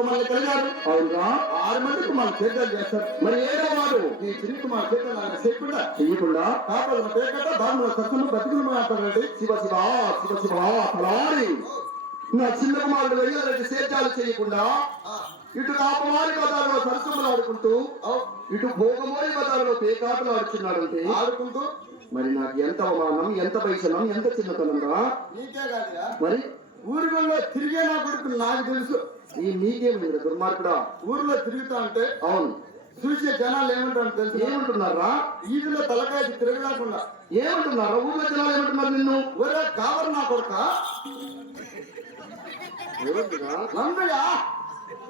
మంది కుమారులు కలిగారు అవునా? ఆరు మంది కుమారులు సేద్యాలు చేస్తారు. మరి ఏడో వాడు నీ చిన్ని కుమారు సేద్యాలు ఆయన చేయకుండా చెయ్యకుండా కాపాలను పేకట దానిలో సత్తులు బతికులు మాట్లాడండి శివ శివ శివ శివ తలారి నా చిన్న కుమారుడు వెయ్యాలంటే సేద్యాలు చేయకుండా ఇటు రాపమారి బజారులో సరస్సులు ఆడుకుంటూ ఇటు భోగమోరి బజారులో పేకాటలు ఆడుచున్నాడంటే? ఆడుకుంటూ. మరి నాకు ఎంత అవమానం ఎంత పైసనం ఎంత చిన్నతనంగా మరి ఊరిలో తిరిగే నా కొడుకు నాకు తెలుసు. ఈ నీకేమి దుర్మార్గుడా? ఊరిలో తిరుగుతా ఉంటే అవును. చూసే జనాలు ఏమంటారు తెలుసు? ఏమంటున్నారా? ఈదులో తలకాయ తిరగలేకుండా ఏమంటున్నారా? ఊళ్ళో జనాలు ఏమంటున్నారు నిన్ను? ఒరే కావరు నా కొడుక.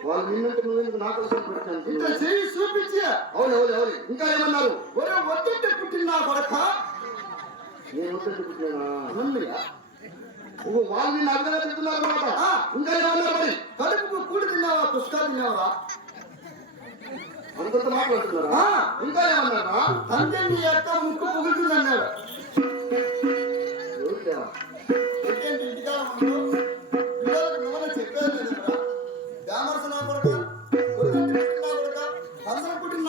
వాళ్ళు నిన్నంటే నువ్వెందుకు నాకు ఇంత చెయ్యి చూపించి. అవును అవును అవును. ఇంకా ఏమన్నారు? ఒరే వద్దంటే పుట్టిన నా కొడుక. నేను పుట్టినా వాళ్ళు నిన్ను అర్థంగా తింటున్నారు అనమాట. ఇంకా మరి. కడుపుకు కూడి తిన్నావా పుస్తకాలు తిన్నావా? అంతంత మాట్లాడుతున్నారా. ఇంకా ఏమన్నారా తండ్రి నీ యొక్క ముక్కు పొగులుతుంది పుట్టిన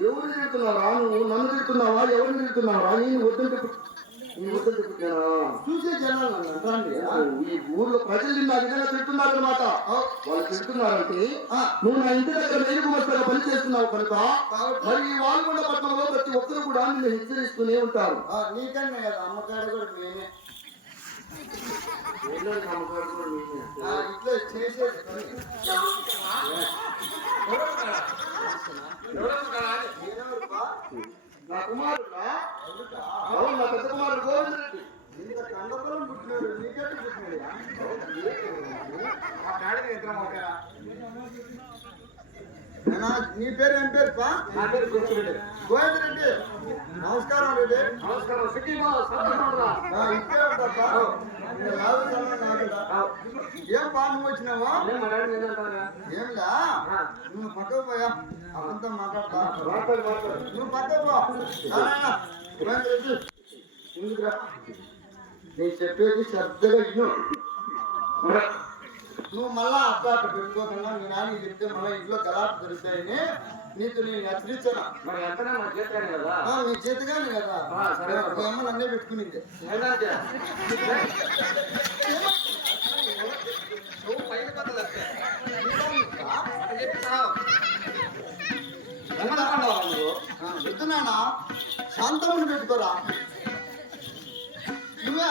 ఎవరు తిడుతున్నారా నువ్వు? నన్ను తిడుతున్నావా? ఎవరిని తిడుతున్నావా? నేను వద్దంటే నీ చూసే జనాలు ఈ ఊర్లో ప్రజలు నిన్ను ఆ విధంగా తిడుతున్నారు అనమాట వాళ్ళు తిడుతున్నారంటే. నువ్వు నా ఇంటి దగ్గర మేలుకు వస్తాగా పని చేస్తున్నావు కనుక మరి ఈ వాల్గొండ పట్టణంలో ప్రతి ఒక్కరు కూడా నిన్ను హెచ్చరిస్తూనే ఉంటారు. ఆ, నీకన్నా కదా అమ్మకాడ కూడా మేమే. ఇట్లా చేసేది పని. నేనెవరుపా? నా కుమారుడా అవును నా పెద్ద కుమారుడు గోవింద రెడ్డి ఇంత కండబలం పుట్టినాడు నీకెట్టు పుట్టినాడురా? నాన్నా, నీ పేరు ఏం పేరు పా? నా పేరు గోవిందరెడ్డి. గోవింద్ రెడ్డి నమస్కారం. రెడ్డి నమస్కారం. ఆ, ఇక్కడే నాకుడా. ఏం పా నువ్వు వచ్చినావా? ఏంలా నువ్వు పక్కకు పోయా. అవంతా మాట్లాడతా. మాట్లాడు, మాట్లాడు. నువ్వు పక్కకు పో. ముందుకు నేను చెప్పేది శ్రద్ధగా విను. నువ్వు మళ్ళా అట్ట పెట్టుకోకుండా మీ నాన్న చెప్తే మళ్ళీ ఇంట్లో గలాట దొరుకుతాయని నీకు నేను హెచ్చరించాను మరి ఎంతనే మా చేతాను కదా? ఆ, నీ చేతిగానే కదా. మీ అమ్మ నన్నే పెట్టుకునింది. చెప్తున్నానా శాంతముని పెట్టుకోరా. నువ్వే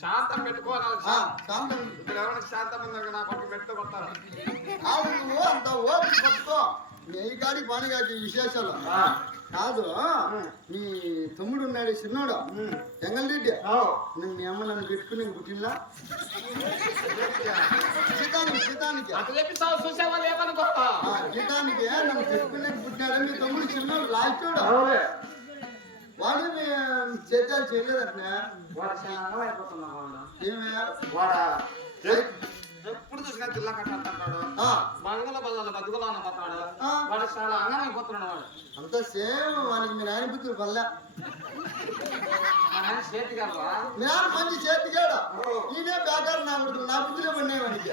శాంతం పెట్టుకోవాలి శాంతం. ఇక్కడ ఎవరికి శాంతం ఉందో నాకు ఒక మెట్టు కొట్టాలి కాదు నువ్వు అంత ఓపిక పట్టుకో. నీ కాడికి పని కాదు విశేషాలు. కాదు నీ తమ్ముడు ఉన్నాడు చిన్నోడు. జంగల్రెడ్డి నేను మీ అమ్మ నన్ను పెట్టుకుని పుట్టినలా జీతానికి నన్ను పెట్టుకుని పుట్టినాడు. తమ్ముడు చిన్నోడు అవునులే. వాడు చేతాలు చేయలేదట్నే అన్నం? ఎప్పుడు చూసినా జిల్లా కట్టాడు మంగళ బతుకులో పోతాడు ఆ. వాడు చాలా అంగమైపోతున్నాడు వాడు. అంతా సేమ్ వానికి మీ నాయన బుద్ధులు పల్లె. మా నాయన చేతి కాదు మంచి చేతికాడు ఈయనే బేకారు నా బుద్ధులు నా బుద్ధులే పడినాయి వానికి.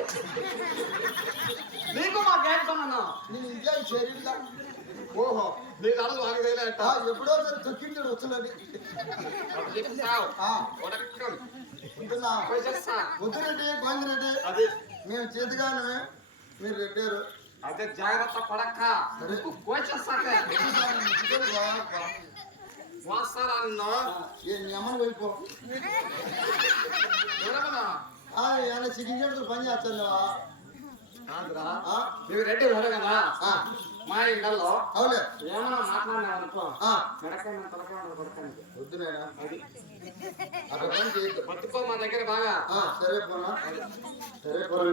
నీకు మా గ్యాంగ్ సంబంధం. నేను ఇంట్లో చేరిగా ఓహో నీకు అడదు వానికి తెలియట ఆ, ఎప్పుడో ఒకసారి తొక్కింటాడు వచ్చులని ఉంటున్నా? పోయి చేస్తా వద్దురెడ్డి గోవిందరెడ్డి అది. మేము చేతిగానే మీరు రెడ్డారు. అదే జాగ్రత్త పడక్క. సరే. పోచేస్తాక వస్తారా నిన్ను ఏ నీ అమ్మని వెళ్ళిపో ఎవరమ్మా? ఆ, ఏమన్నా చికెన్ చెడుతులు పని చేస్తాను నువ్వు రెడ్డి వాడు కదా మా ఇండల్లో అవులే ఏమన్నా మాట్లాడినావనుకో మెడకాయ తలకాయ కొడతాను. వద్దు పని చేయొద్దు బతుకో మా దగ్గర బాగా. సరే పోనా. సరే పోరా